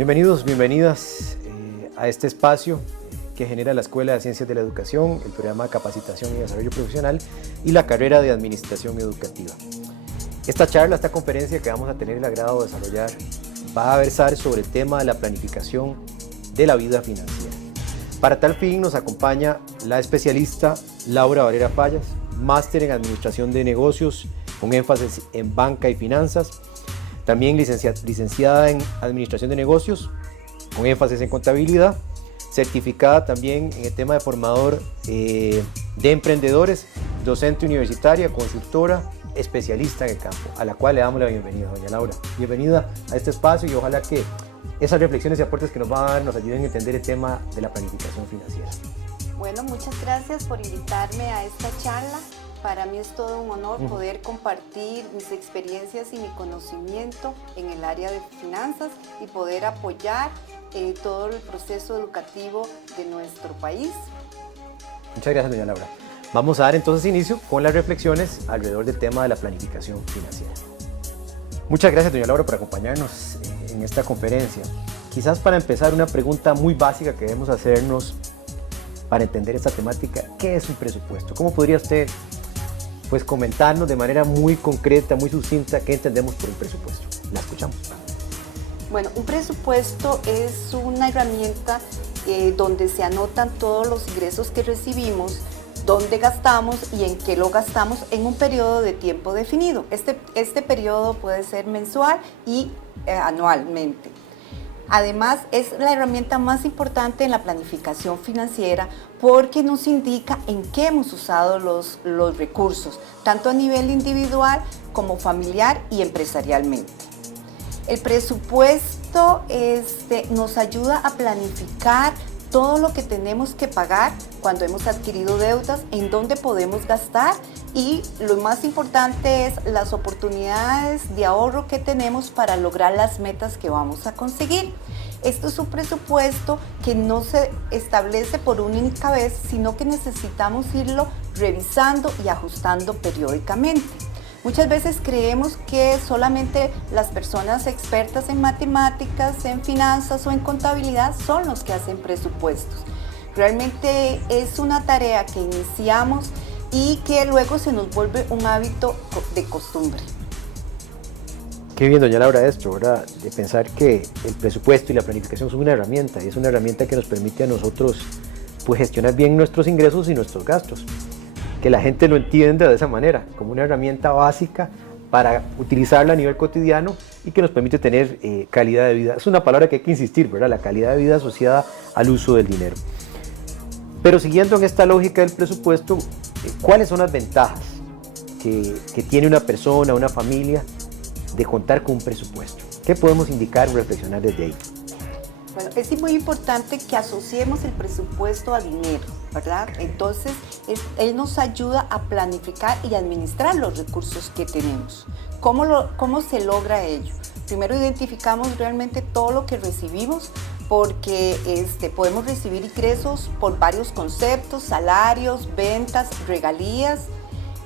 Bienvenidos, bienvenidas a este espacio que genera la Escuela de Ciencias de la Educación, el programa de Capacitación y Desarrollo Profesional y la carrera de Administración Educativa. Esta charla, esta conferencia que vamos a tener el agrado de desarrollar va a versar sobre el tema de la planificación de la vida financiera. Para tal fin nos acompaña la especialista Laura Varela Fallas, máster en Administración de Negocios con énfasis en banca y finanzas, también licenciada en Administración de Negocios con énfasis en contabilidad, certificada también en el tema de formador de emprendedores, docente universitaria, consultora, especialista en el campo, a la cual le damos la bienvenida, doña Laura. Bienvenida a este espacio y ojalá que esas reflexiones y aportes que nos van a dar nos ayuden a entender el tema de la planificación financiera. Bueno, muchas gracias por invitarme a esta charla. Para mí es todo un honor poder compartir mis experiencias y mi conocimiento en el área de finanzas y poder apoyar todo el proceso educativo de nuestro país. Muchas gracias, doña Laura. Vamos a dar entonces inicio con las reflexiones alrededor del tema de la planificación financiera. Muchas gracias, doña Laura, por acompañarnos en esta conferencia. Quizás para empezar, una pregunta muy básica que debemos hacernos para entender esta temática: ¿qué es un presupuesto? ¿Cómo podría usted comentarnos de manera muy concreta, muy sucinta, qué entendemos por un presupuesto? La escuchamos. Bueno, un presupuesto es una herramienta donde se anotan todos los ingresos que recibimos, dónde gastamos y en qué lo gastamos en un periodo de tiempo definido. Este periodo puede ser mensual y anualmente. Además, es la herramienta más importante en la planificación financiera porque nos indica en qué hemos usado los recursos, tanto a nivel individual como familiar y empresarialmente. El presupuesto nos ayuda a planificar todo lo que tenemos que pagar cuando hemos adquirido deudas, en dónde podemos gastar y lo más importante es las oportunidades de ahorro que tenemos para lograr las metas que vamos a conseguir. Esto es un presupuesto que no se establece por única vez, sino que necesitamos irlo revisando y ajustando periódicamente. Muchas veces creemos que solamente las personas expertas en matemáticas, en finanzas o en contabilidad son los que hacen presupuestos. Realmente es una tarea que iniciamos y que luego se nos vuelve un hábito de costumbre. Qué bien, doña Laura, esto, ¿verdad? De pensar que el presupuesto y la planificación son una herramienta, y es una herramienta que nos permite a nosotros gestionar bien nuestros ingresos y nuestros gastos. Que la gente lo entienda de esa manera, como una herramienta básica para utilizarla a nivel cotidiano y que nos permite tener calidad de vida. Es una palabra que hay que insistir, ¿verdad? La calidad de vida asociada al uso del dinero. Pero siguiendo en esta lógica del presupuesto, ¿cuáles son las ventajas que tiene una persona, una familia, de contar con un presupuesto? ¿Qué podemos indicar o reflexionar desde ahí? Bueno, es muy importante que asociemos el presupuesto a dinero, ¿verdad? Entonces, él nos ayuda a planificar y administrar los recursos que tenemos. ¿Cómo se logra ello? Primero identificamos realmente todo lo que recibimos, porque podemos recibir ingresos por varios conceptos: salarios, ventas, regalías,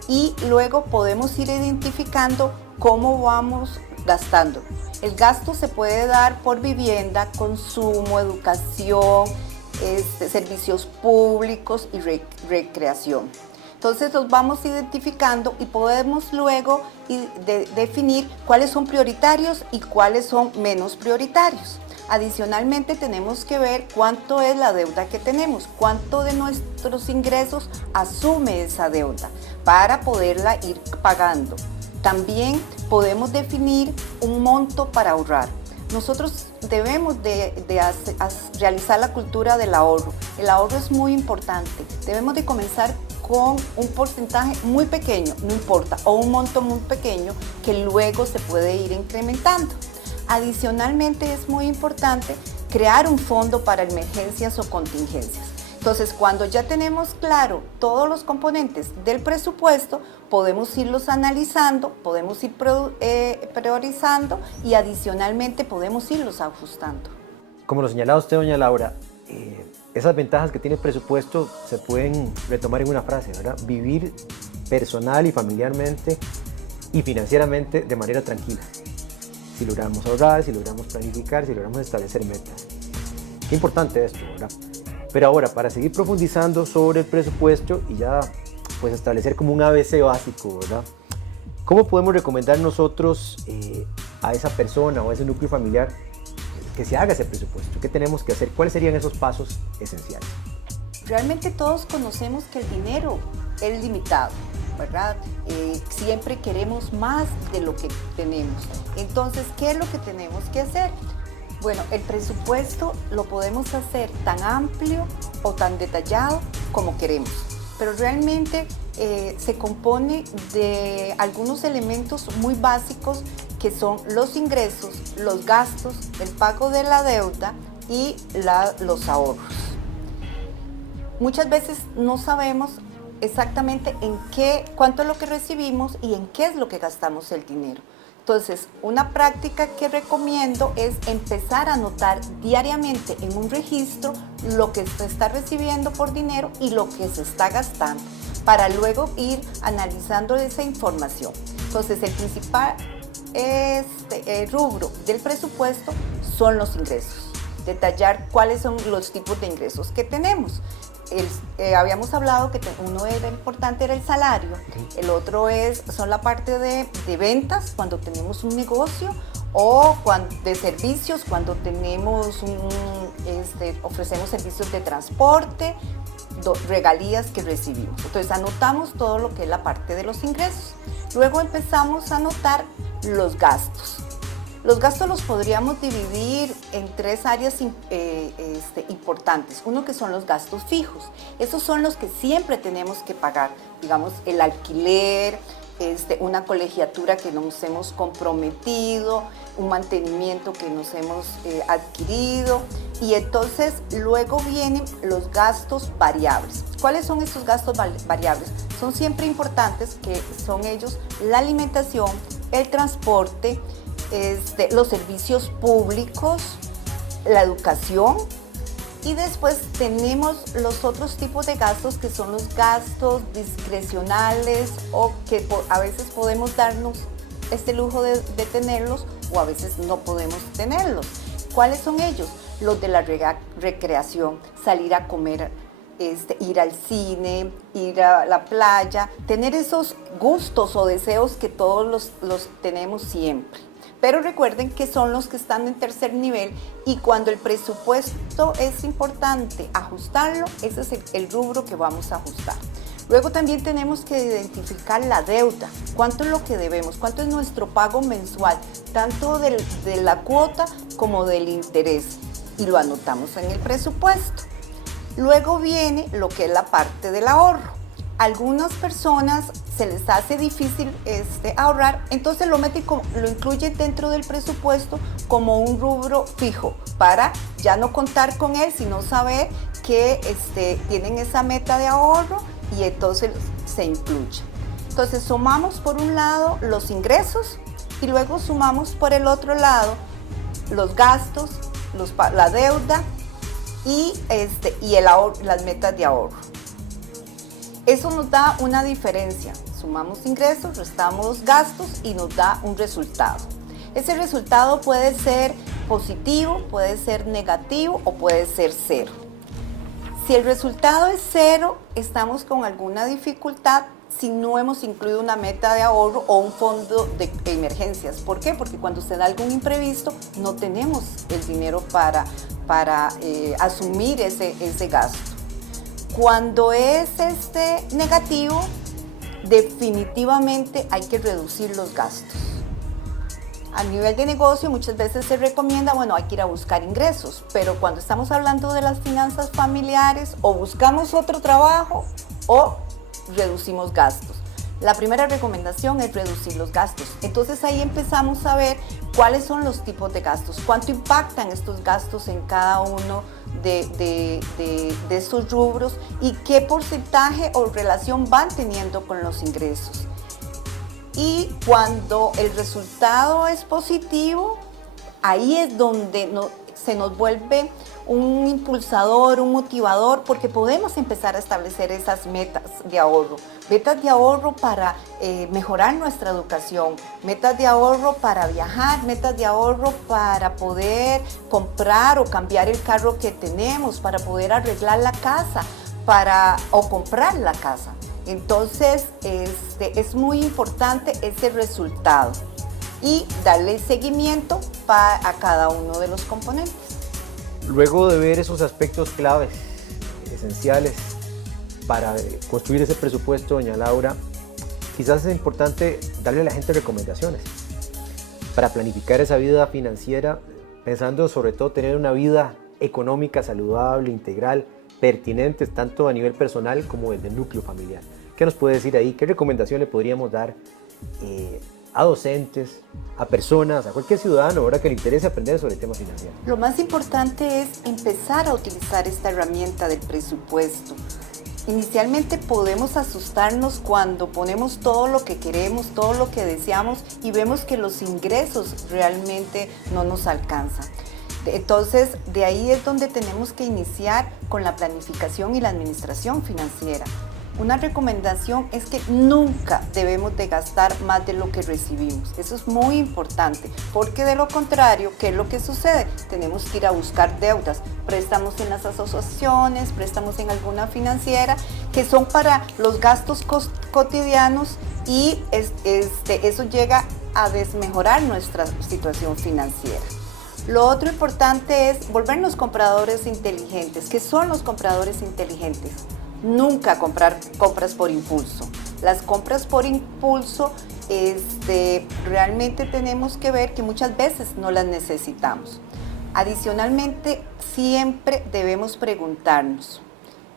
y luego podemos ir identificando cómo vamos gastando. El gasto se puede dar por vivienda, consumo, educación, servicios públicos y recreación. Entonces los vamos identificando y podemos luego definir cuáles son prioritarios y cuáles son menos prioritarios. Adicionalmente tenemos que ver cuánto es la deuda que tenemos, cuánto de nuestros ingresos asume esa deuda para poderla ir pagando. También podemos definir un monto para ahorrar. Nosotros debemos de realizar la cultura del ahorro. El ahorro es muy importante. Debemos de comenzar con un porcentaje muy pequeño, no importa, o un monto muy pequeño que luego se puede ir incrementando. Adicionalmente es muy importante crear un fondo para emergencias o contingencias. Entonces, cuando ya tenemos claro todos los componentes del presupuesto, podemos irlos analizando, podemos ir priorizando y adicionalmente podemos irlos ajustando. Como lo señalaba usted, doña Laura, esas ventajas que tiene el presupuesto se pueden retomar en una frase, ¿verdad? Vivir personal y familiarmente y financieramente de manera tranquila. si logramos ahorrar, si logramos planificar, si logramos establecer metas. Qué importante esto, ¿verdad? Pero ahora, para seguir profundizando sobre el presupuesto y ya pues establecer como un ABC básico, ¿verdad? ¿Cómo podemos recomendar nosotros a esa persona o a ese núcleo familiar que se haga ese presupuesto? ¿Qué tenemos que hacer? ¿Cuáles serían esos pasos esenciales? Realmente todos conocemos que el dinero es limitado, ¿verdad? Siempre queremos más de lo que tenemos. Entonces, ¿qué es lo que tenemos que hacer? Bueno, el presupuesto lo podemos hacer tan amplio o tan detallado como queremos, pero realmente se compone de algunos elementos muy básicos que son los ingresos, los gastos, el pago de la deuda y los ahorros. Muchas veces no sabemos exactamente cuánto es lo que recibimos y en qué es lo que gastamos el dinero. Entonces, una práctica que recomiendo es empezar a anotar diariamente en un registro lo que se está recibiendo por dinero y lo que se está gastando, para luego ir analizando esa información. Entonces, el principal rubro del presupuesto son los ingresos. Detallar cuáles son los tipos de ingresos que tenemos. Habíamos hablado que uno era importante, era el salario, el otro son la parte de ventas cuando tenemos un negocio, o de servicios cuando tenemos ofrecemos servicios de transporte, regalías que recibimos. Entonces anotamos todo lo que es la parte de los ingresos. Luego empezamos a anotar los gastos. Los gastos los podríamos dividir en tres áreas importantes. Uno, que son los gastos fijos. Esos son los que siempre tenemos que pagar. Digamos, el alquiler, una colegiatura que nos hemos comprometido, un mantenimiento que nos hemos adquirido. Y entonces luego vienen los gastos variables. ¿Cuáles son estos gastos variables? Son siempre importantes, que son ellos la alimentación, el transporte, los servicios públicos, la educación, y después tenemos los otros tipos de gastos, que son los gastos discrecionales, o que a veces podemos darnos este lujo de tenerlos, o a veces no podemos tenerlos. ¿Cuáles son ellos? Los de la recreación, salir a comer, ir al cine, ir a la playa, tener esos gustos o deseos que todos los tenemos siempre. Pero recuerden que son los que están en tercer nivel, y cuando el presupuesto es importante ajustarlo, ese es el rubro que vamos a ajustar. Luego también tenemos que identificar la deuda, cuánto es lo que debemos, cuánto es nuestro pago mensual, tanto de la cuota como del interés, y lo anotamos en el presupuesto. Luego viene lo que es la parte del ahorro. Algunas personas se les hace difícil ahorrar, entonces lo incluyen dentro del presupuesto como un rubro fijo, para ya no contar con él, sino saber que tienen esa meta de ahorro, y entonces se incluye. Entonces sumamos por un lado los ingresos, y luego sumamos por el otro lado los gastos, la deuda y el ahorro, las metas de ahorro. Eso nos da una diferencia. Sumamos ingresos, restamos gastos y nos da un resultado. Ese resultado puede ser positivo, puede ser negativo o puede ser cero. Si el resultado es cero, estamos con alguna dificultad si no hemos incluido una meta de ahorro o un fondo de emergencias. ¿Por qué? Porque cuando se da algún imprevisto, no tenemos el dinero para asumir ese gasto. Cuando es negativo, definitivamente hay que reducir los gastos. A nivel de negocio muchas veces se recomienda, hay que ir a buscar ingresos, pero cuando estamos hablando de las finanzas familiares, o buscamos otro trabajo o reducimos gastos. La primera recomendación es reducir los gastos. Entonces ahí empezamos a ver cuáles son los tipos de gastos, cuánto impactan estos gastos en cada uno de esos rubros, y qué porcentaje o relación van teniendo con los ingresos. Y cuando el resultado es positivo, ahí es donde se nos vuelve un impulsador, un motivador, porque podemos empezar a establecer esas metas de ahorro. Metas de ahorro para mejorar nuestra educación, metas de ahorro para viajar, metas de ahorro para poder comprar o cambiar el carro que tenemos, para poder arreglar la casa, o comprar la casa. Entonces, es muy importante ese resultado y darle seguimiento a cada uno de los componentes. Luego de ver esos aspectos claves, esenciales para construir ese presupuesto, doña Laura, quizás es importante darle a la gente recomendaciones para planificar esa vida financiera, pensando sobre todo tener una vida económica saludable, integral, pertinentes tanto a nivel personal como desde el núcleo familiar. ¿Qué nos puede decir ahí? ¿Qué recomendación le podríamos dar a docentes, a personas, a cualquier ciudadano ahora que le interese aprender sobre temas financieros? Lo más importante es empezar a utilizar esta herramienta del presupuesto. Inicialmente podemos asustarnos cuando ponemos todo lo que queremos, todo lo que deseamos y vemos que los ingresos realmente no nos alcanzan. Entonces, de ahí es donde tenemos que iniciar con la planificación y la administración financiera. Una recomendación es que nunca debemos de gastar más de lo que recibimos. Eso es muy importante, porque de lo contrario, ¿qué es lo que sucede? Tenemos que ir a buscar deudas, préstamos en las asociaciones, préstamos en alguna financiera, que son para los gastos cotidianos y eso llega a desmejorar nuestra situación financiera. Lo otro importante es volvernos compradores inteligentes. ¿Qué son los compradores inteligentes? Nunca comprar compras por impulso. Las compras por impulso realmente tenemos que ver que muchas veces no las necesitamos. Adicionalmente, siempre debemos preguntarnos,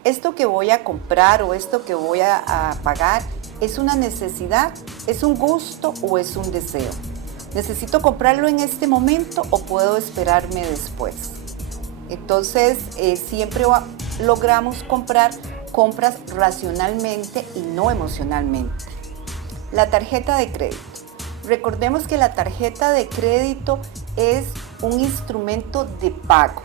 ¿esto que voy a comprar o esto que voy a pagar es una necesidad, es un gusto o es un deseo? ¿Necesito comprarlo en este momento o puedo esperarme después? Entonces, siempre logramos comprar compras racionalmente y no emocionalmente. La tarjeta de crédito. Recordemos que la tarjeta de crédito es un instrumento de pago,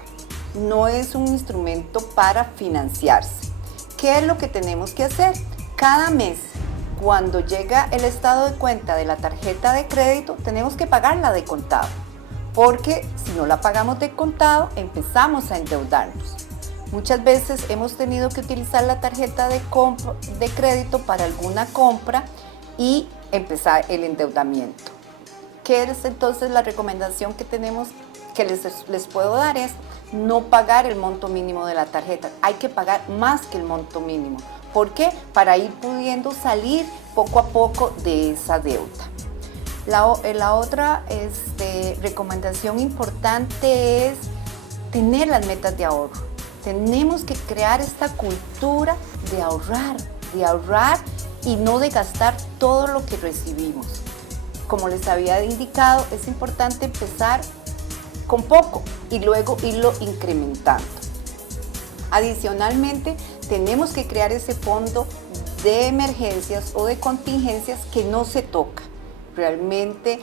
no es un instrumento para financiarse. ¿Qué es lo que tenemos que hacer? Cada mes, cuando llega el estado de cuenta de la tarjeta de crédito, tenemos que pagarla de contado, porque si no la pagamos de contado, empezamos a endeudarnos. Muchas veces hemos tenido que utilizar la tarjeta de crédito para alguna compra y empezar el endeudamiento. ¿Qué es entonces la recomendación que les puedo dar? Es no pagar el monto mínimo de la tarjeta. Hay que pagar más que el monto mínimo. ¿Por qué? Para ir pudiendo salir poco a poco de esa deuda. La otra recomendación importante es tener las metas de ahorro. Tenemos que crear esta cultura de ahorrar y no de gastar todo lo que recibimos. Como les había indicado, es importante empezar con poco y luego irlo incrementando. Adicionalmente, tenemos que crear ese fondo de emergencias o de contingencias que no se toca. Realmente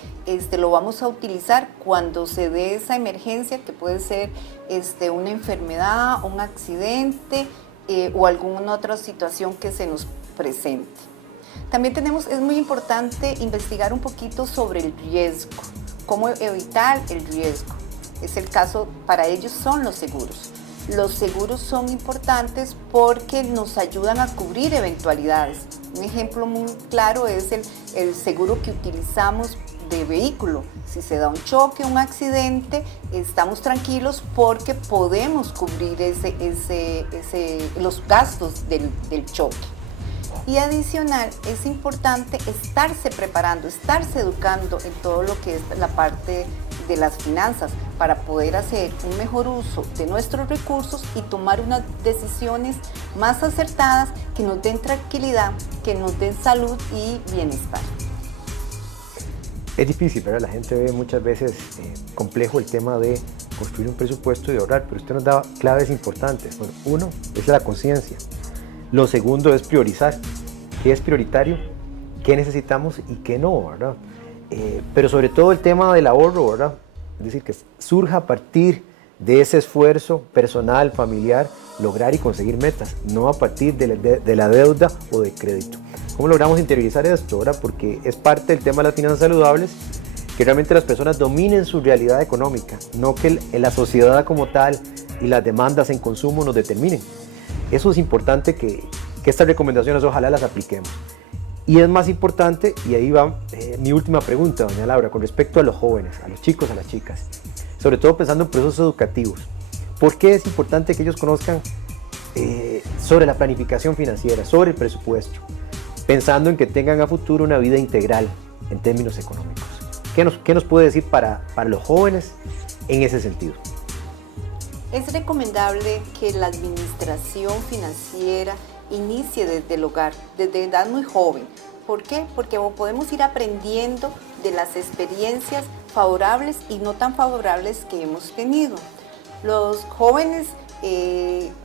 lo vamos a utilizar cuando se dé esa emergencia, que puede ser una enfermedad, un accidente o alguna otra situación que se nos presente. También es muy importante investigar un poquito sobre el riesgo, cómo evitar el riesgo. Es el caso, para ellos son los seguros. Los seguros son importantes porque nos ayudan a cubrir eventualidades. Un ejemplo muy claro es el seguro que utilizamos de vehículo. Si se da un choque, un accidente, estamos tranquilos porque podemos cubrir los gastos del choque. Y adicional, es importante estarse preparando, estarse educando en todo lo que es la parte de las finanzas para poder hacer un mejor uso de nuestros recursos y tomar unas decisiones más acertadas que nos den tranquilidad, que nos den salud y bienestar. Es difícil, ¿verdad? La gente ve muchas veces complejo el tema de construir un presupuesto y ahorrar, pero usted nos da claves importantes. Bueno, uno es la conciencia. Lo segundo es priorizar. ¿Qué es prioritario? ¿Qué necesitamos y qué no, verdad? Pero sobre todo el tema del ahorro, ¿verdad? Es decir, que surja a partir de ese esfuerzo personal, familiar, lograr y conseguir metas, no a partir de la deuda o del crédito. ¿Cómo logramos interiorizar esto? ¿Verdad? Porque es parte del tema de las finanzas saludables, que realmente las personas dominen su realidad económica, no que la sociedad como tal y las demandas en consumo nos determinen. Eso es importante que estas recomendaciones ojalá las apliquemos. Y es más importante, y ahí va mi última pregunta, doña Laura, con respecto a los jóvenes, a los chicos, a las chicas, sobre todo pensando en procesos educativos. ¿Por qué es importante que ellos conozcan sobre la planificación financiera, sobre el presupuesto, pensando en que tengan a futuro una vida integral en términos económicos? ¿Qué nos puede decir para los jóvenes en ese sentido? Es recomendable que la administración financiera inicie desde el hogar, desde edad muy joven. ¿Por qué? Porque podemos ir aprendiendo de las experiencias favorables y no tan favorables que hemos tenido. Los jóvenes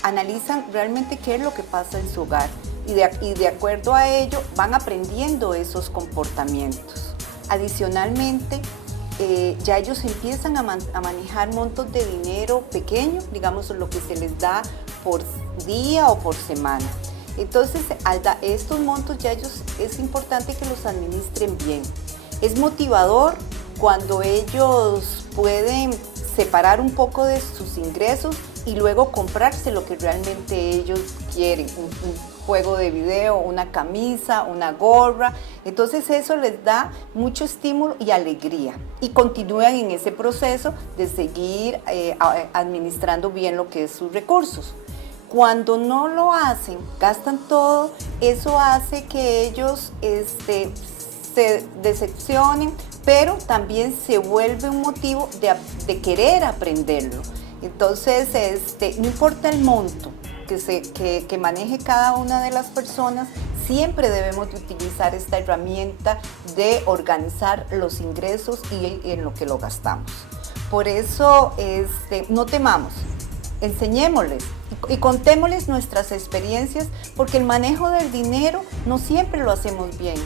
analizan realmente qué es lo que pasa en su hogar y de acuerdo a ello van aprendiendo esos comportamientos. Adicionalmente, ya ellos empiezan a manejar montos de dinero pequeños, digamos lo que se les da por día o por semana. Entonces, estos montos ya es importante que los administren bien. Es motivador cuando ellos pueden separar un poco de sus ingresos y luego comprarse lo que realmente ellos quieren, un juego de video, una camisa, una gorra. Entonces eso les da mucho estímulo y alegría y continúan en ese proceso de seguir administrando bien lo que es sus recursos. Cuando no lo hacen, gastan todo, eso hace que ellos se decepcionen, pero también se vuelve un motivo de querer aprenderlo. Entonces, no importa el monto que maneje cada una de las personas, siempre debemos de utilizar esta herramienta de organizar los ingresos y en lo que lo gastamos. Por eso, no temamos, enseñémosles y contémosles nuestras experiencias, porque el manejo del dinero no siempre lo hacemos bien.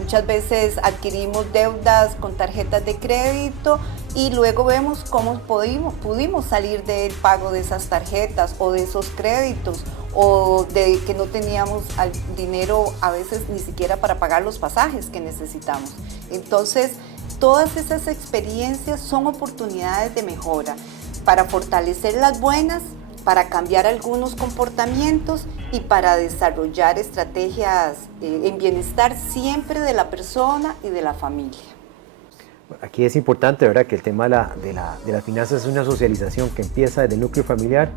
Muchas veces adquirimos deudas con tarjetas de crédito y luego vemos cómo pudimos salir del pago de esas tarjetas o de esos créditos, o de que no teníamos dinero a veces ni siquiera para pagar los pasajes que necesitamos. Entonces, todas esas experiencias son oportunidades de mejora para fortalecer las buenas, para cambiar algunos comportamientos y para desarrollar estrategias en bienestar siempre de la persona y de la familia. Aquí es importante, ¿verdad?, que el tema de las finanzas es una socialización que empieza desde el núcleo familiar,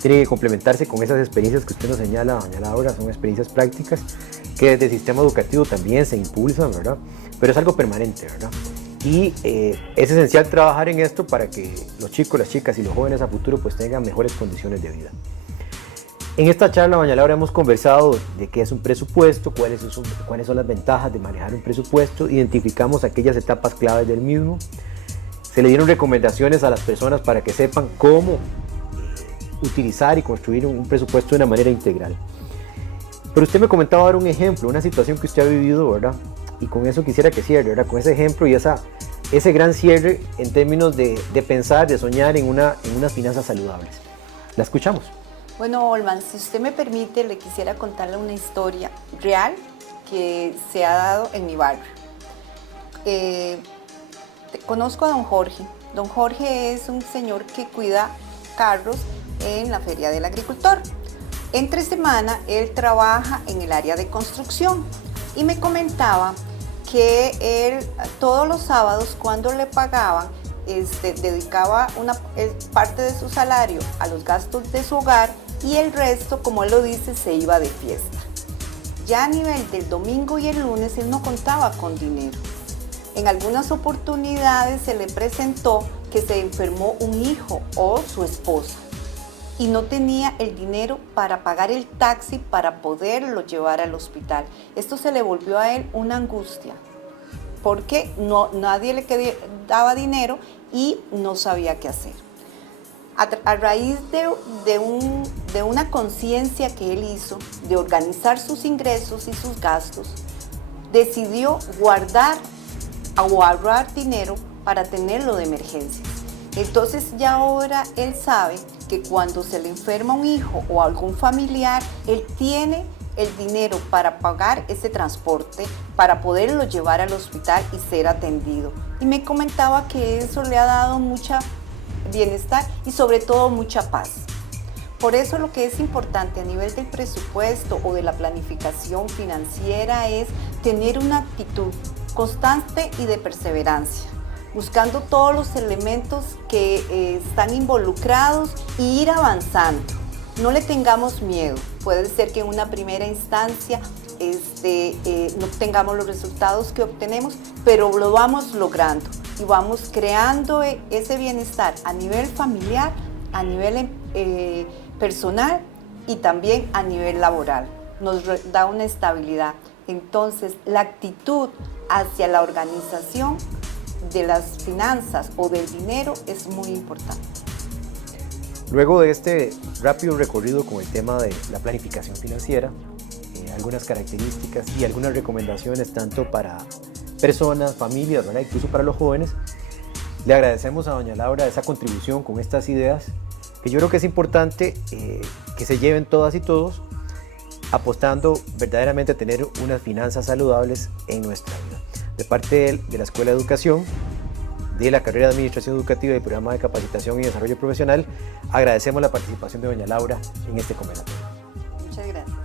tiene que complementarse con esas experiencias que usted nos señala, doña Laura, son experiencias prácticas que desde el sistema educativo también se impulsan, ¿verdad?, pero es algo permanente, ¿verdad? Y es esencial trabajar en esto para que los chicos, las chicas y los jóvenes a futuro pues tengan mejores condiciones de vida. En esta charla, doña Laura, hemos conversado de qué es un presupuesto, cuáles son las ventajas de manejar un presupuesto, identificamos aquellas etapas claves del mismo, se le dieron recomendaciones a las personas para que sepan cómo utilizar y construir un presupuesto de una manera integral. Pero usted me comentaba dar un ejemplo, una situación que usted ha vivido, ¿verdad? Y con eso quisiera que cierre, ¿verdad?, con ese ejemplo y ese gran cierre en términos de pensar, de soñar en unas finanzas saludables. La escuchamos. Bueno, Olman, si usted me permite, le quisiera contarle una historia real que se ha dado en mi barrio. Conozco a don Jorge. Don Jorge es un señor que cuida carros en la Feria del Agricultor. Entre semana, él trabaja en el área de construcción y me comentaba que él todos los sábados, cuando le pagaban, dedicaba parte de su salario a los gastos de su hogar y el resto, como él lo dice, se iba de fiesta. Ya a nivel del domingo y el lunes él no contaba con dinero. En algunas oportunidades se le presentó que se enfermó un hijo o su esposa y no tenía el dinero para pagar el taxi para poderlo llevar al hospital. Esto se le volvió a él una angustia, porque nadie le daba dinero y no sabía qué hacer. A raíz de una conciencia que él hizo de organizar sus ingresos y sus gastos, decidió guardar o ahorrar dinero para tenerlo de emergencias. Entonces ya ahora él sabe que cuando se le enferma un hijo o algún familiar, él tiene el dinero para pagar ese transporte, para poderlo llevar al hospital y ser atendido. Y me comentaba que eso le ha dado mucha bienestar y sobre todo mucha paz. Por eso lo que es importante a nivel del presupuesto o de la planificación financiera es tener una actitud constante y de perseverancia, buscando todos los elementos que están involucrados y ir avanzando. No le tengamos miedo. Puede ser que en una primera instancia no tengamos los resultados que obtenemos, pero lo vamos logrando y vamos creando ese bienestar a nivel familiar, a nivel personal y también a nivel laboral. Nos da una estabilidad. Entonces, la actitud hacia la organización de las finanzas o del dinero es muy importante. Luego de este rápido recorrido con el tema de la planificación financiera, algunas características y algunas recomendaciones tanto para personas, familias, ¿verdad? Incluso para los jóvenes, le agradecemos a doña Laura esa contribución con estas ideas que yo creo que es importante que se lleven todas y todos, apostando verdaderamente a tener unas finanzas saludables en nuestra vida. De parte de la Escuela de Educación, de la carrera de Administración Educativa y el Programa de Capacitación y Desarrollo Profesional, agradecemos la participación de doña Laura en este conversatorio. Muchas gracias.